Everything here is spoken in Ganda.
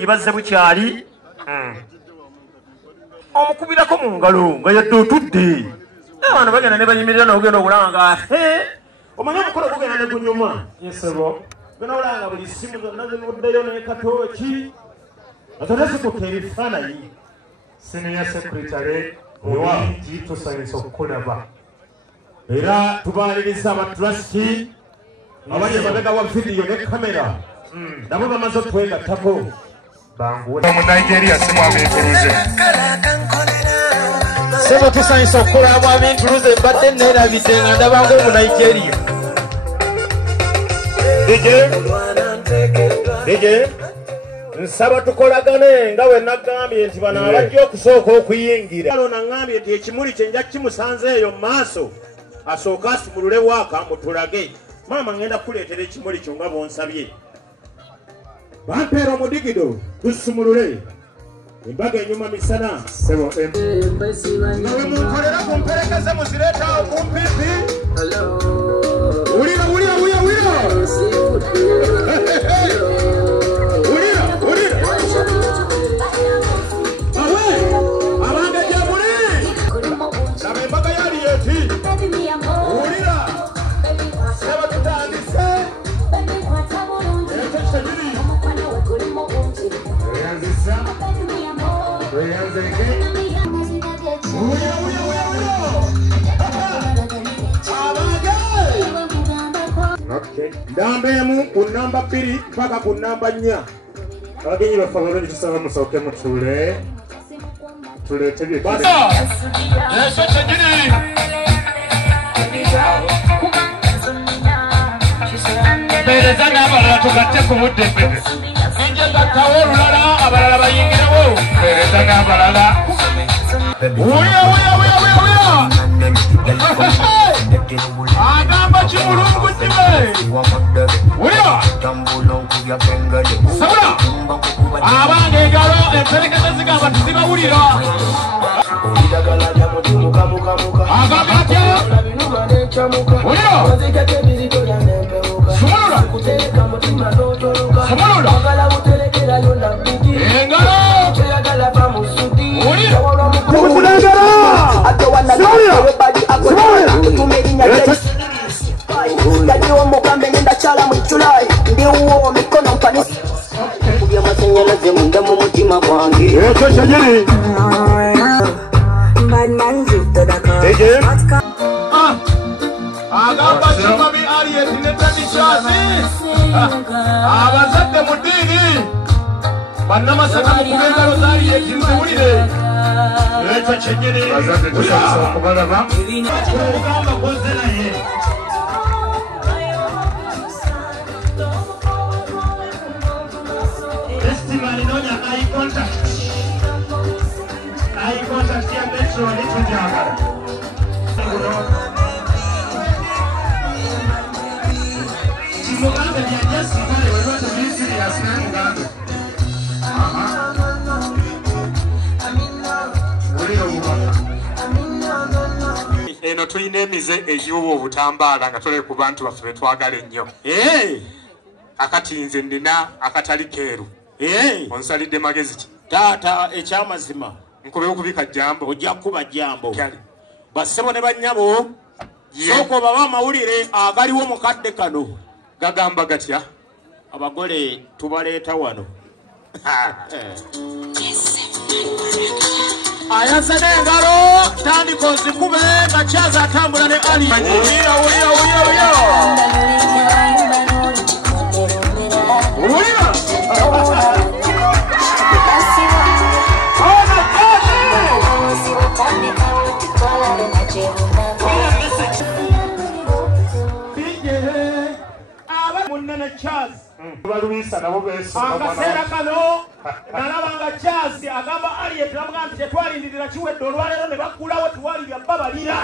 Ibaze bukyali omukubirako mu ngalo nga yadde otudde abantu bagenda ne bayimirira n'ogenda okulanga omanye omukolo gugenda ne gunyuma yesebo genda olanga buli simu zonna zimuddeyo n'ekatooki atone zikutte ebifaananyi senior secretary owingi tusanyusa okukulaba era tubaliriza abatrasti abali emabega wa vidiyo ne kamera nabo bamaze okwegattako mu Nigeria simwabinturuze sebo tusanyusa okukulaba abinturuze mbadde neerabidde nga ndabanga mu Nigeria DJ nsaba tukolagane nga we nagambye nti bano abajja okusooka okuyingira ano nagambye nti ekimuli kye nja kimusanzeeyo mu maaso asooka asumulule waaka mutulage maama ngenda kuleetera ekimuli kyo nga bonsabye bampeera omudigido tusumulule embaga enyuma misana nga we munkolera kumperekeze muzireetaawo kumpipi wulira abange gyemuli naba embaga yaliyeeti wulira seba tutandise ekyo kyegiri weyanzisa weyanzeke ndamba emu ku namba 2 mpaka ku namba 4 abagenyi baffe abalungi tusaba musooke mutuule tuleete ekyo kyegiri mpeereza n'abalala tugatte ku budde bbebe ninje gattawo olulala abalala bayingirawo mpeereza n'abalala agamba kimulungujiwe sabula abange engalo emperekeze zigamba tizibawulira agamba atya wulira sumulula engalo wulira Eno tuyina emize egiwoba obutambaala nga tole ku bantu baffe betwagala ennyo. Akati nze nina akatali keeru. Onsalidde magezi ki? Taata ekyamazima. Nkobewo kubika jambo. Ojja kuba jambo. Kyali. Bassebo ne bannyabo. Sooka obawa amawulire agaliwo mukadde kano. Gagamba gatya? Abagole tubaleeta wano. Ayaza n'engalo tandika ozikube nga kyaza atambula ne ali. Wulira. Munene Charles baluisa nabo beso akaseera kano nalaba nga Charles agamba Aliet namuga nti tetwalindirira kiwedde olwaleero ne baggulawo tuwalirya babalira.